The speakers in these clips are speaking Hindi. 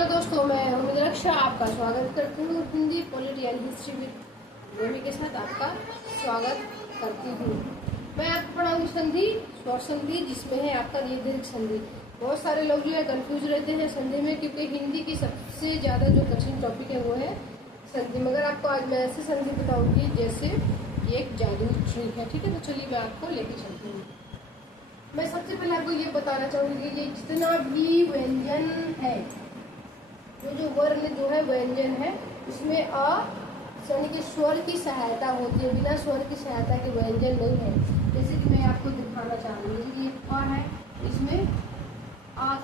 हेलो दोस्तों, मैं उम्मीद रक्षा आपका स्वागत करती हूँ। Hindi polity and history with Remi के साथ आपका स्वागत करती हूँ। मैं आपको पढ़ाऊंगी संधि, स्वर संधि, जिसमें है आपका दीर्घ संधि। बहुत सारे लोग जो है कंफ्यूज रहते हैं संधि में, क्योंकि हिंदी की सबसे ज़्यादा जो कठिन टॉपिक है वो है संधि। मगर आपको आज मैं ऐसी संधि बताऊंगी जैसे एक जादू ट्रिक है। ठीक है, तो चलिए मैं आपको लेके चलती हूँ। मैं सबसे पहले आपको ये बताना चाहूंगी कि ये जितना भी व्यंजन है, जो वर्ण जो है व्यंजन है, उसमें अ यानी कि स्वर की सहायता होती है। बिना स्वर की सहायता के व्यंजन नहीं है। जैसे कि मैं आपको दिखाना चाहूंगी, जैसे कि ये प है, इसमें अ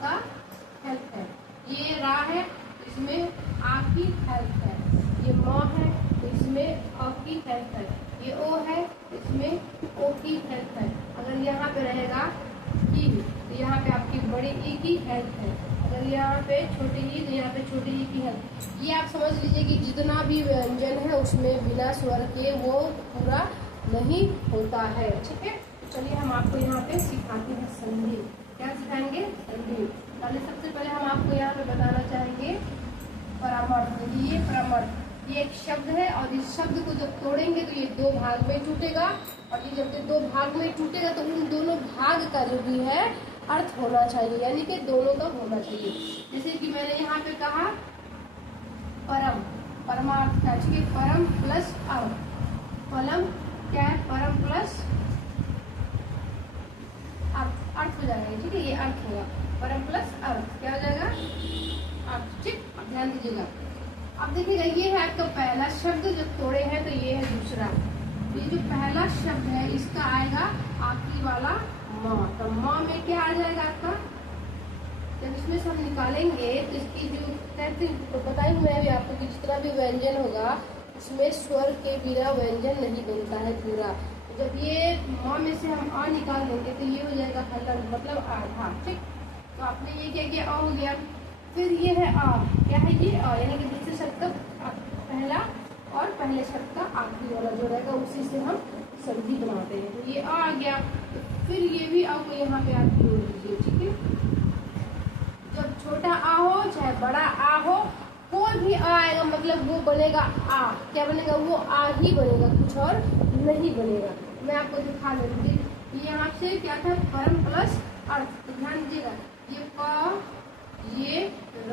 का हेल्प है। ये रा है, इसमें आ की हेल्प है। ये म है, इसमें अ की हेल्प है। ये ओ है, इसमें ओ की हेल्प है। अगर यहाँ पे रहेगा की, तो यहाँ पे आपकी बड़ी ई की हेल्प है। अगर यहाँ पे छोटी ई, तो यहाँ पे छोटी ई की हेल्प। ये आप समझ लीजिए कि जितना भी व्यंजन है उसमें बिना स्वर के वो पूरा नहीं होता है। ठीक है, तो चलिए हम आपको यहाँ पे सिखाते हैं संधि। क्या सिखाएंगे? संधि। पहले सबसे पहले हम आपको यहाँ पे बताना चाहेंगे परामर्श। ये परामर्श, ये एक शब्द है और इस शब्द को जब तोड़ेंगे तो ये दो भाग में टूटेगा, और ये जब दो भाग में टूटेगा तो उन दोनों भाग का जो भी है अर्थ होना चाहिए, यानी कि दोनों का होना चाहिए। जैसे कि मैंने यहाँ पे कहा परम, परमार्थ का, ठीक है, परम प्लस अर्थ। परम क्या है? परम प्लस अर्थ हो जाएगा। ठीक है, ये अर्थ होगा। परम प्लस अर्थ क्या हो जाएगा? अर्थ। ठीक, अब ध्यान दीजिएगा। अब देखिएगा, ये है आपका पहला शब्द जो तोड़े हैं, तो ये है दूसरा। ये जो पहला शब्द है इसका आएगा आखिरी वाला म। तो म में क्या आ जाएगा आपका? जब इसमें से हम निकालेंगे तो इसकी जो तो बताई मैं भी आपको कि जितना भी व्यंजन होगा उसमें स्वर के बिना व्यंजन नहीं बनता है पूरा। जब ये म में से हम आ निकाल देंगे तो ये हो जाएगा हलन, मतलब आधा। ठीक, तो आपने ये क्या किया? अ हो गया। फिर ये है आ, क्या है ये? अ, यानी कि दूसरे शब्द का पहला और पहले शब्द का आखिरी वाला जो रहेगा उसी से हम संधि बनाते हैं। तो ये आ गया, तो फिर ये भी आ को यहाँ पे आप जोड़ दीजिए। ठीक है, जब छोटा आ हो चाहे बड़ा आ हो, कोई भी आ आएगा मतलब वो बनेगा आ। क्या बनेगा? वो आ ही बनेगा, कुछ और नहीं बनेगा। मैं आपको दिखा दूंगी। यहाँ से क्या था? परम प्लस अर्थ। तो ध्यान दीजिएगा, ये प, ये र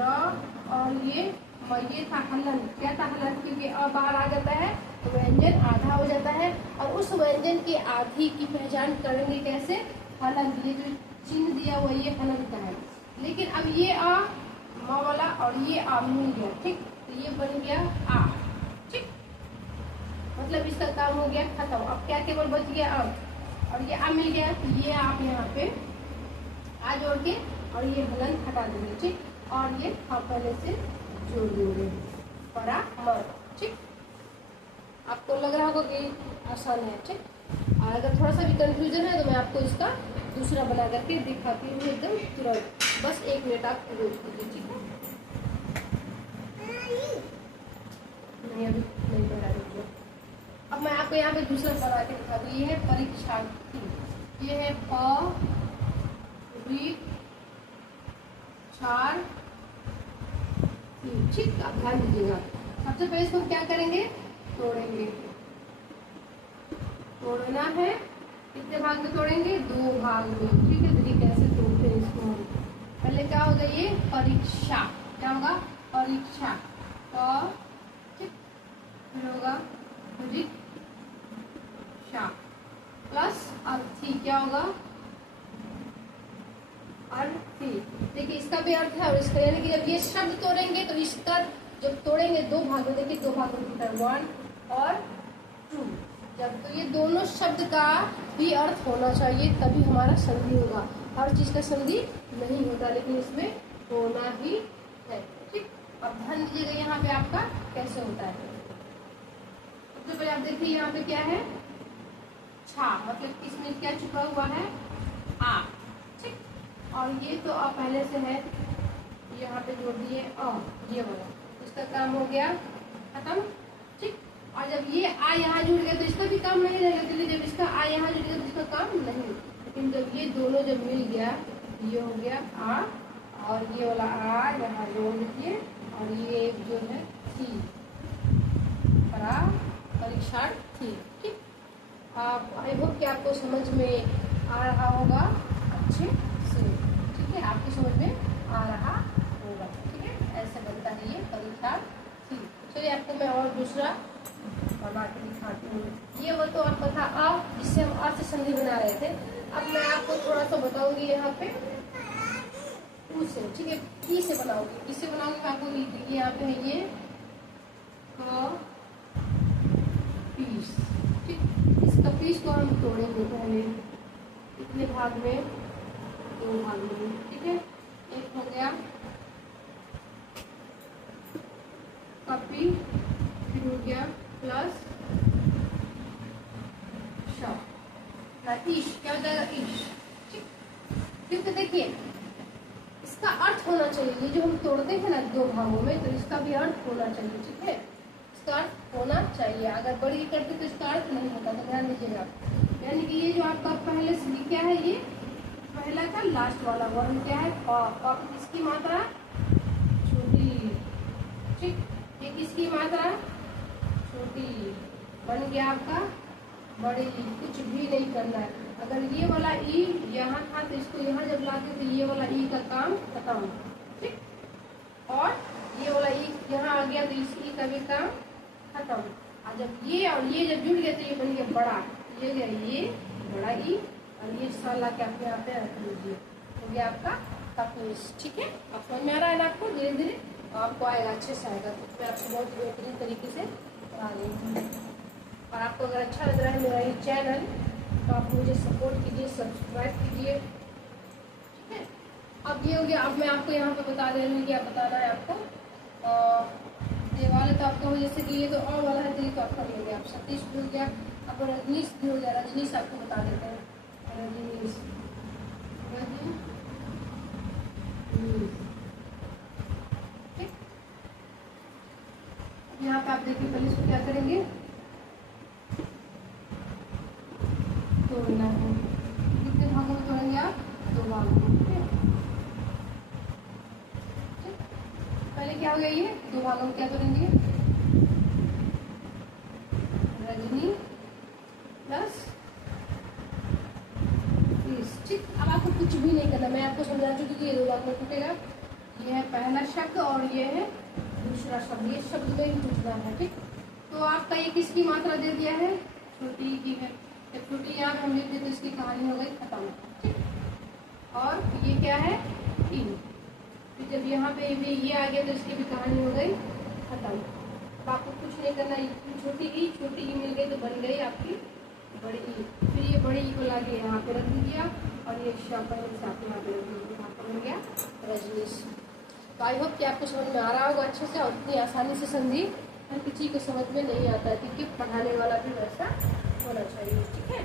और ये म, ये था हलन। क्या था? हलन, क्योंकि अ बाहर आ जाता है तो व्यंजन आधा हो जाता है, और उस व्यंजन की आधी की पहचान करेंगे कैसे? हलन। ये जो चिन्ह दिया हुआ ये हलन का है। लेकिन अब ये आ म वाला और ये आ मिल गया। ठीक, तो ये बन गया आ। ठीक, मतलब इसका काम हो गया खत्म। अब क्या केवल बच गया अब, और ये आ मिल गया, तो ये आप यहाँ पे आ जोड़ के और ये हलन हटा देंगे। ठीक, और ये आप पहले से जोड़ देंगे परामर्श। ठीक, आपको लग रहा होगा कि आसान है। ठीक, और अगर थोड़ा सा भी कंफ्यूजन है तो मैं आपको इसका दूसरा बना करके दिखाती हूँ एकदम तुरंत। बस 1 मिनट आप वेट कीजिए। ठीक है, नहीं अभी नहीं बना रही। अब मैं आपको यहाँ पे दूसरा बना के दिखाती हूँ। ये है परीक्षार्थी, ये है प री चार। ठीक, आप ध्यान दीजिएगा। सबसे पहले इसको क्या करेंगे? तोड़ेंगे। तोड़ना है, कितने भाग में तोड़ेंगे? 2 भाग में। ठीक है, तो ये कैसे तोड़ते हैं इसको हम? पहले क्या होगा? ये परीक्षा, क्या होगा? परीक्षा। ठीक, फिर होगा परीक्षा प्लस अर्थी, क्या होगा? अर्थी। देखिए, इसका भी अर्थ है और इसका, यानी कि जब ये शब्द तोड़ेंगे तो इसका जब तोड़ेंगे 2 भाग में, देखिए 2 भाग में टूटा, 1 और 2। जब तो ये दोनों शब्द का भी अर्थ होना चाहिए तभी हमारा संधि होगा। हर चीज का संधि नहीं होता, लेकिन इसमें होना ही है। ठीक, अब ध्यान दीजिएगा यहाँ पे आपका कैसे होता है। सबसे पहले आप देखिए यहाँ पे क्या है? छा, मतलब इसमें क्या छुपा हुआ है? आ। ठीक, और ये तो आ पहले से है, यहाँ पे जोड़ दिए अ, ये वाला, इसका काम हो गया खत्म। ठीक, और जब ये आ यहाँ जुड़ गया तो इसका भी काम नहीं रहेगा, क्योंकि जब इसका आ यहाँ जुड़ गया तो इसका काम नहीं। लेकिन जब ये दोनों जब मिल गया, ये हो गया आ और ये वाला आ यहाँ जोड़ दीजिए, और ये एक जो है थी, परीक्षार्थ थी। ठीक, आप आई होप कि आपको समझ में आ रहा होगा अच्छे से। ठीक है, आपकी समझ में आ रहा होगा। ठीक है, ऐसा बनता है ये परीक्षार्थ थी। चलिए आपको मैं और दूसरा बना के दिखाती हूँ। ये वो तो आपका था आप, जिससे हम आज से संधि बना रहे थे। अब मैं आपको थोड़ा सा बताऊंगी यहाँ पे से। ठीक है, ई से बनाऊंगी। किससे बनाऊंगी मैं आपको लिखिए। यहाँ पे है ये पीस। ठीक, इस कपीस को हम तोड़ेंगे पहले इतने भाग में, 2 भाग में। ठीक है, एक हो गया कपी, फिर हो गया प्लस ईश। क्या हो जाएगा? ईश। ठीक, क्योंकि देखिए इसका अर्थ होना चाहिए, ये जो हम तोड़ते हैं ना 2 भागों में, तो इसका भी अर्थ होना चाहिए। ठीक है, इसका अर्थ होना चाहिए। अगर बड़ी करते तो इसका अर्थ नहीं होता, तो ध्यान दीजिएगा। यानी कि ये जो आपका पहले से क्या है, ये पहला का लास्ट वाला वर्ण क्या है? प। किसकी मात्रा? छोटी। ठीक, ये किसकी मात्रा? छोटी। बन गया आपका बड़ी। कुछ भी नहीं करना है। अगर ये वाला ई यहाँ था तो इसको यहाँ जब लाते तो ये वाला ई का काम खत्म। ठीक, और ये वाला ई यहाँ आ गया तो इस ई का भी काम खत्म। और जब ये और ये जब जुड़ गया तो ये बन गया बड़ा। ये गया ये बड़ा ई, और ये साला क्या आपके यहाँ पे रख लीजिए, हो गया आपका कपीस। ठीक है, अब समझ में आ रहा है ना आपको? धीरे धीरे आपको आएगा, अच्छे से आएगा। तो मैं आपको बहुत बेहतरीन तरीके से करा रही हूँ। और आपको अगर अच्छा लग रहा है मेरा ये चैनल तो आप मुझे सपोर्ट कीजिए, सब्सक्राइब कीजिए। ठीक है, अब ये हो गया। अब मैं आपको यहाँ पे बता दे रही हूँ क्या बताना है आपको। ये वाले तो आपको जैसे कि ये तो और वाला है, तो ये तो आपका भी हो गया। आप सतीश भी हो गया, अब रजनीश भी हो गया। रजनीश आपको बता देते हैं। रजनीश, ठीक। यहाँ पे आप देखिए, पहले इसको क्या करेंगे? तोड़ना है। कितने भागों में तोड़ेंगे आप? 2 भागों में। ठीक, पहले क्या हो गया? ये 2 भागों में क्या तोड़ेंगे? रजनी प्लस पीस। ठीक, अब आपको कुछ भी नहीं करना, मैं आपको समझा चुकी कि ये 2 भाग में टूटेगा। ये है पहला शब्द और ये है दूसरा शब्द। ये शब्द में ही टूटना है। ठीक, तो आपका ये किसकी मात्रा दे दिया है? छोटी की है। जब छोटी यहाँ हम लिख देते तो इसकी कहानी हो गई खत्म। ठीक, और ये क्या है? ई। फिर जब यहाँ पे ये आ गया तो इसकी भी कहानी हो गई खत्म। अब आपको कुछ नहीं करना। छोटी ई मिल गई तो बन गई आपकी बड़ी ई। फिर ये बड़ी ई को लाके यहाँ पे रख दीजिए आप, और ये शब्द आपको यहाँ पे रख दीजिए। आपका बन गया रजनीश। तो आई होप कि आपको समझ में आ रहा होगा अच्छे से। और इतनी आसानी से संधि हर किसी को समझ में नहीं आता है, क्योंकि पढ़ाने वाला भी वैसा होना चाहिए। ठीक है,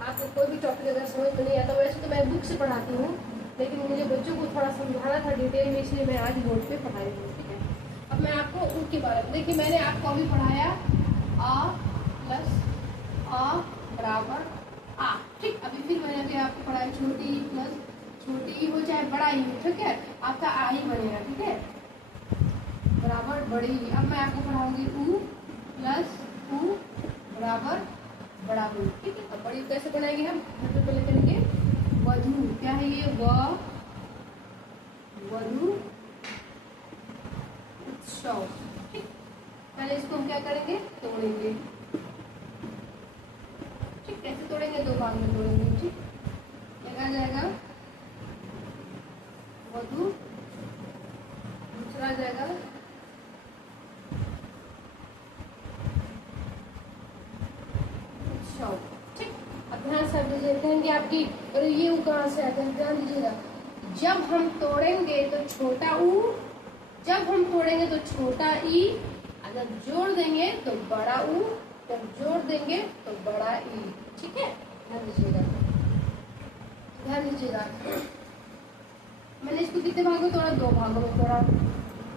आपको कोई भी टॉपिक अगर समझ में नहीं आता, वैसे तो मैं बुक से पढ़ाती हूँ, लेकिन मुझे बच्चों को थोड़ा समझाना था डिटेल में, इसलिए मैं आज बोर्ड पे पढ़ाई हूँ। ठीक है, अब मैं आपको उनके बारे में देखिए, मैंने आपको अभी पढ़ाया आ प्लस आ बराबर आ। ठीक, अभी फिर मैंने अभी आपको पढ़ाया छोटी ई प्लस छोटी ई हो चाहे बड़ा ई हो। ठीक है, आपका आ ही बनेगा। ठीक है, बराबर बड़ी। अब मैं आपको पढ़ाऊंगी ऊ प्लस ऊ बराबर बड़ा ऊ। ठीक है, अब बड़ी कैसे बनाएंगे हम? सबसे पहले करेंगे वधु। क्या है ये? वधु उत्सव। ठीक, पहले इसको हम क्या करेंगे? तोड़ेंगे। ठीक, कैसे तोड़ेंगे? 2 भाग में तोड़ेंगे। ठीक, क्या आ जाएगा? वधु, दूसरा आ जाएगा उत्सव। ठीक, अब ध्यान से कहेंगे आपकी, और ये ऊ कहाँ से आता है? ध्यान दीजिएगा। जब हम तोड़ेंगे तो छोटा ऊ, जब हम तोड़ेंगे तो छोटा ई, अगर जोड़ देंगे तो बड़ा ऊ, जब जोड़ देंगे तो बड़ा ई। ठीक है, ध्यान दीजिएगा, ध्यान दीजिएगा। मैंने इसको कितने भागों में तोड़ा? 2 भागों में तोड़ा।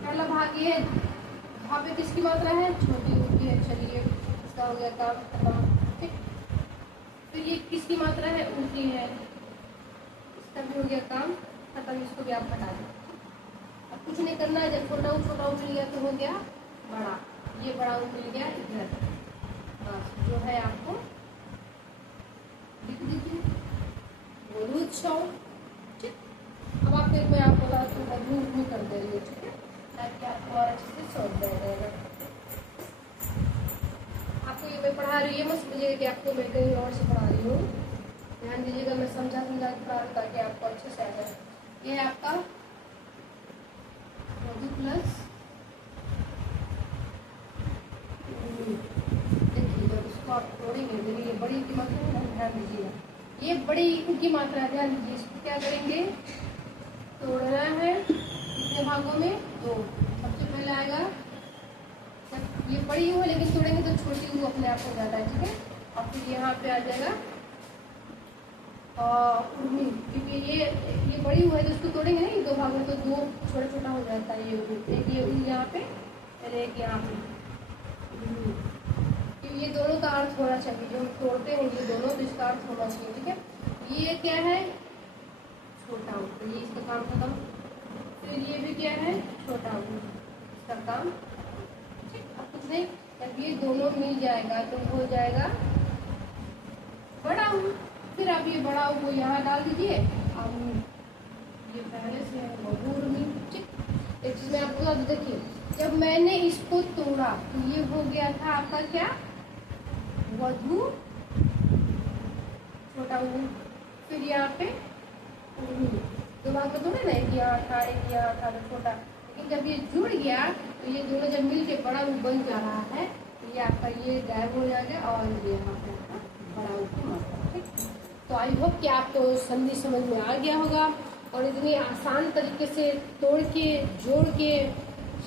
पहला भाग ये, यहाँ पे किसकी मात्रा है? छोटी ऊ की है। चलिए, इसका हो गया काम खत्म। ठीक, फिर ये किसकी मात्रा है? ऊ की है, इसका भी हो गया काम खत्म, इसको भी आप हटा दें। अब कुछ नहीं करना है, जब छोटा मिल गया तो हो गया बड़ा, ये बड़ा मिल गया इधर, बस जो है आपको लिख दीजिए वधूत्सव। ठीक, अब आप एक मैं आपको बोला तो वधू कर देंगे, ठीक है, ताकि आपको और अच्छे से समझ जाएगा। आपको ये मैं पढ़ा रही है, मत समझिएगा कि आपको मैं कहीं और से पढ़ा रही हूँ, ध्यान दीजिएगा, मैं समझा के पढ़ा रही हूँ ताकि आपको अच्छे से आ जाए। ये है आपका वधू प्लस, देखिए जब इसको आप तोड़ेंगे, देखिए ये बड़ी की मात्रा है ना, ध्यान दीजिएगा, ये बड़ी की मात्रा है, ध्यान दीजिए। इसको क्या करेंगे, तोड़ना है कितने भागों में, दो। सबसे पहले आएगा, ये बड़ी हो लेकिन तोड़ेंगे तो छोटी वो अपने आप हो जाता है, ठीक है। और फिर यहाँ पे आ जाएगा उर्मी, क्योंकि ये बड़ी हुआ है तो इसको तोड़ेंगे ना, ये दो भाग में तो दो छोटा छोटा हो जाता है, ये एक ये यहाँ पे और एक यहाँ पे। ये दोनों का अर्थ होना चाहिए, जो हम तोड़ते हैं ये दोनों, तो इसका अर्थ होना चाहिए, ठीक है। ये क्या है, छोटा ऊ, तो ये इसका काम खत्म। फिर ये भी क्या है, छोटा ऊ, इसका काम ठीक। अब कुछ नहीं, जब ये दोनों मिल जाएगा तो हो जाएगा बड़ा ऊ। फिर आप ये बड़ा ऊ को यहाँ डाल दीजिए, अब ये पहले से है वधूर्मी, ठीक। एक चीज मैं आपको बता दूं, देखिए जब मैंने इसको तोड़ा तो ये हो गया था आपका क्या, वधू छोटा ऊ। फिर यहाँ पे दो भाग में तोड़े ना, एक यहाँ था एक यहाँ था, तो छोटा, लेकिन जब ये जुड़ गया तो ये दोनों जब मिल के बड़ा ऊ बन जा रहा है, तो ये आपका ये गायब हो जाएगा और ये यहाँ पे आपका बड़ा ऊ की मात्रा, ठीक। तो आई होप कि आपको संधि समझ में आ गया होगा, और इतनी आसान तरीके से तोड़ के जोड़ के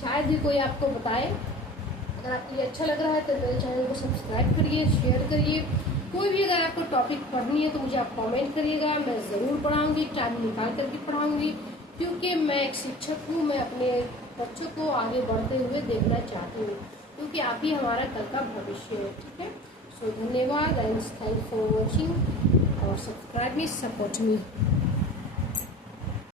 शायद ही कोई आपको बताए। अगर आपको ये अच्छा लग रहा है तो मेरे चैनल को सब्सक्राइब करिए, शेयर करिए। कोई भी अगर आपको टॉपिक पढ़नी है तो मुझे आप कमेंट करिएगा, मैं ज़रूर पढ़ाऊँगी, टाइम निकाल करके पढ़ाऊँगी, क्योंकि मैं एक शिक्षक हूँ, मैं अपने बच्चों को आगे बढ़ते हुए देखना चाहती हूँ, क्योंकि आप ही हमारा कल का भविष्य है, ठीक है। सो धन्यवाद एंड थैंक्स फॉर वॉचिंग और सब्सक्राइब मी, सपोर्ट मी।